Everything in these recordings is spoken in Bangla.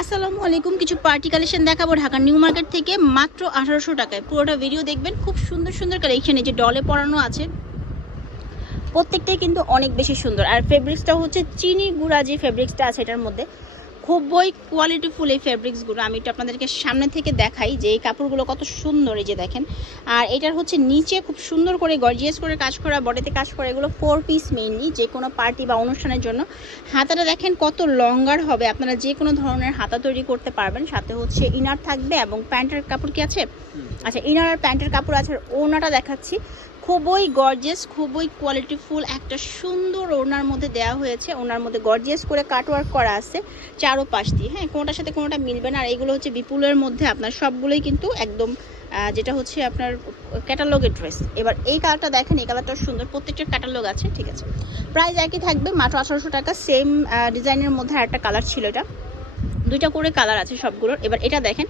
আসসালামু আলাইকুম, কিছু পার্টি কালেকশন দেখাবো ঢাকা নিউ মার্কেট থেকে মাত্র আঠারোশো টাকায়। পুরোটা ভিডিও দেখবেন, খুব সুন্দর সুন্দর কালেকশন এই যে ডলে পরানো আছে। প্রত্যেকটাই কিন্তু অনেক বেশি সুন্দর। আর ফেব্রিক্সটা হচ্ছে চিনি গুড়া যে ফেব্রিক্সটা আছে এটার মধ্যে। খুবই কোয়ালিটিফুল এই ফেব্রিক্সগুলো আমি একটু আপনাদেরকে সামনে থেকে দেখাই যে এই কাপড়গুলো কত সুন্দর এই যে দেখেন। আর এটার হচ্ছে নিচে খুব সুন্দর করে গর্জিয়াস করে কাজ করা বডিতে কাজ করা এগুলো ফোর পিস মেইনলি যে কোনো পার্টি বা অনুষ্ঠানের জন্য। হাতাটা দেখেন কত লঙ্গার হবে আপনারা যে কোনো ধরনের হাতা তৈরি করতে পারবেন। সাথে হচ্ছে ইনার থাকবে এবং প্যান্টের কাপড় কি আছে? আচ্ছা ইনার আর প্যান্টের কাপড় আছে আর ওড়নাটা দেখাচ্ছি। খুবই গর্জিয়াস খুবই কোয়ালিটিফুল একটা সুন্দর ওনার মধ্যে দেওয়া হয়েছে। ওনার মধ্যে গর্জিয়াস করে কাটওয়ার্ক করা আছে চারো পাশ দিয়ে হ্যাঁ কোনোটার সাথে কোনোটা মিলবে না। আর এগুলো হচ্ছে বিপুলের মধ্যে আপনার সবগুলোই কিন্তু একদম যেটা হচ্ছে আপনার ক্যাটালগের ড্রেস এবার এই কালারটা দেখেন, এই কালারটা সুন্দর। প্রত্যেকটা ক্যাটালগ আছে, ঠিক আছে। প্রাইস একই থাকবে, মাত্র আঠারোশো টাকা। সেম ডিজাইনের মধ্যে একটা কালার ছিল এটা। দুইটা করে কালার আছে সবগুলোর। এবার এটা দেখেন,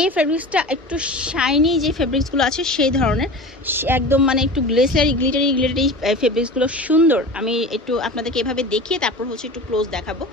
এই ফেব্রিক্সটা একটু শাইনি যে ফেব্রিক্সগুলো আছে সেই ধরনের একদম মানে একটু গ্লেসারি গ্লিটারি গ্লিটারি ফেব্রিক্সগুলো সুন্দর। আমি একটু আপনাদেরকে এভাবে দেখিয়ে তারপর হচ্ছে একটু ক্লোজ দেখাবো।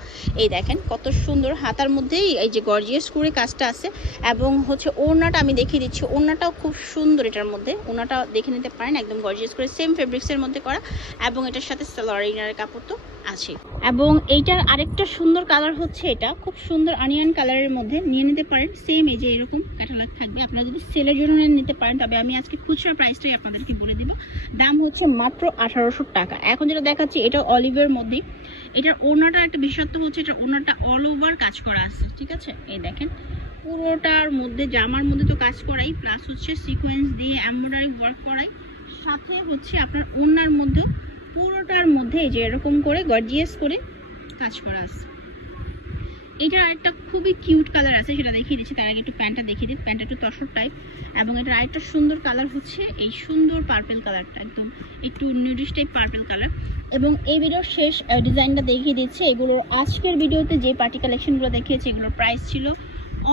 এই দেখেন, কত সুন্দর হাতার মধ্যেই এই যে গর্জিয়াস করে কাজটা আছে এবং হচ্ছে ওড়নাটা আমি দেখিয়ে দিচ্ছি। ওড়নাটাও খুব সুন্দর এটার মধ্যে। ওড়নাটা দেখে নিতে পারেন, একদম গর্জিয়াস করে সেম ফেব্রিক্সের মধ্যে করা এবং এটার সাথে সালোয়ার কাপড় তো আছে এবং এইটার আরেকটা সুন্দর কালার হচ্ছে এটা। খুব সুন্দর অনিয়ন কালারের মধ্যে নিয়ে নিতে পারেন। সেম এই যে এরকম ক্যাটালগ থাকবে। আপনারা যদি সেলের জন্য নিতে পারেন। তবে আমি আজকে খুচরা প্রাইসটাই আপনাদেরকে বলে দিব। দাম হচ্ছে মাত্র আঠারোশো টাকা। এখন যেটা দেখাচ্ছি, এটা অলিভের মধ্যে। এটার ওনাটা একটা বিশেষত্ব হচ্ছে এটা ওনাটা অল ওভার কাজ করা আছে, ঠিক আছে? এই দেখেন, পুরোটার মধ্যে, জামার মধ্যে তো কাজ করাই প্লাস হচ্ছে সিকোয়েন্স দিয়ে এমব্রয়ডারি ওয়ার্ক করাই। সাথে হচ্ছে আপনার ওনার মধ্যেও পুরোটার মধ্যে এই যে এরকম করে গর্জিয়াস করে কাজ করা আছে। এটার আরেকটা খুবই কিউট কালার আছে, সেটা দেখিয়ে দিচ্ছি। তার আগে একটু প্যান্টটা দেখিয়ে দিই। প্যান্টটা একটু তসর টাইপ এবং এটার আরেকটা সুন্দর কালার হচ্ছে এই সুন্দর পার্পেল কালারটা একদম একটু নিউডিশ টাইপ পার্পেল কালার এবং এই ভিডিওর শেষ ডিজাইনটা দেখিয়ে দিচ্ছে। এগুলোর আজকের ভিডিওতে যে পার্টি কালেকশনগুলো দেখিয়েছে, এগুলোর প্রাইস ছিল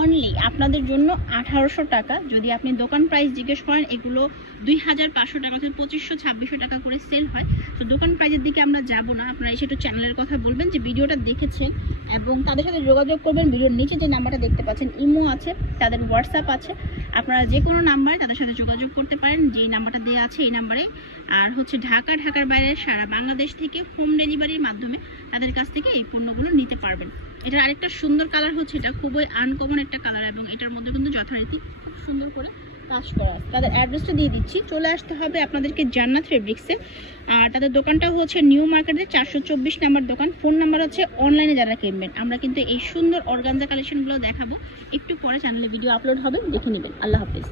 অনলি আপনাদের জন্য আঠারোশো টাকা। যদি আপনি দোকান প্রাইস জিজ্ঞেস করেন, এগুলো দুই হাজার পাঁচশো টাকা অর্থাৎ পঁচিশশো, ছাব্বিশশো টাকা করে সেল হয়। তো দোকান প্রাইজের দিকে আমরা যাব না। আপনারা এসে একটু চ্যানেলের কথা বলবেন যে ভিডিওটা দেখেছেন এবং তাদের সাথে যোগাযোগ করবেন। ভিডিওর নিচে যে নাম্বারটা দেখতে পাচ্ছেন, ইমো আছে, তাদের হোয়াটসঅ্যাপ আছে। আপনারা যে কোনো নাম্বারে তাদের সাথে যোগাযোগ করতে পারেন। যেই নাম্বারটা দেওয়া আছে এই নাম্বারে আর হচ্ছে ঢাকা, ঢাকার বাইরে সারা বাংলাদেশ থেকে হোম ডেলিভারির মাধ্যমে তাদের কাছ থেকে এই পণ্যগুলো নিতে পারবেন। এটার আরেকটা সুন্দর কালার হচ্ছে, এটা খুবই আনকমন একটা কালার এবং এটার মধ্যে কিন্তু যথারীতি খুব সুন্দর করে কাজ করা আছে। তাদের অ্যাড্রেসটা দিয়ে দিচ্ছি। চলে আসতে হবে আপনাদেরকে জান্নাত ফেব্রিক্সে আর তাদের দোকানটা হচ্ছে নিউ মার্কেটে চারশো চব্বিশ নাম্বার দোকান। ফোন নাম্বার হচ্ছে অনলাইনে যারা কিনবেন। আমরা কিন্তু এই সুন্দর অর্গানজা কালেকশনগুলো দেখাবো। একটু পরে চ্যানেলে ভিডিও আপলোড হবে, দেখে নেবেন। আল্লাহ হাফিজ।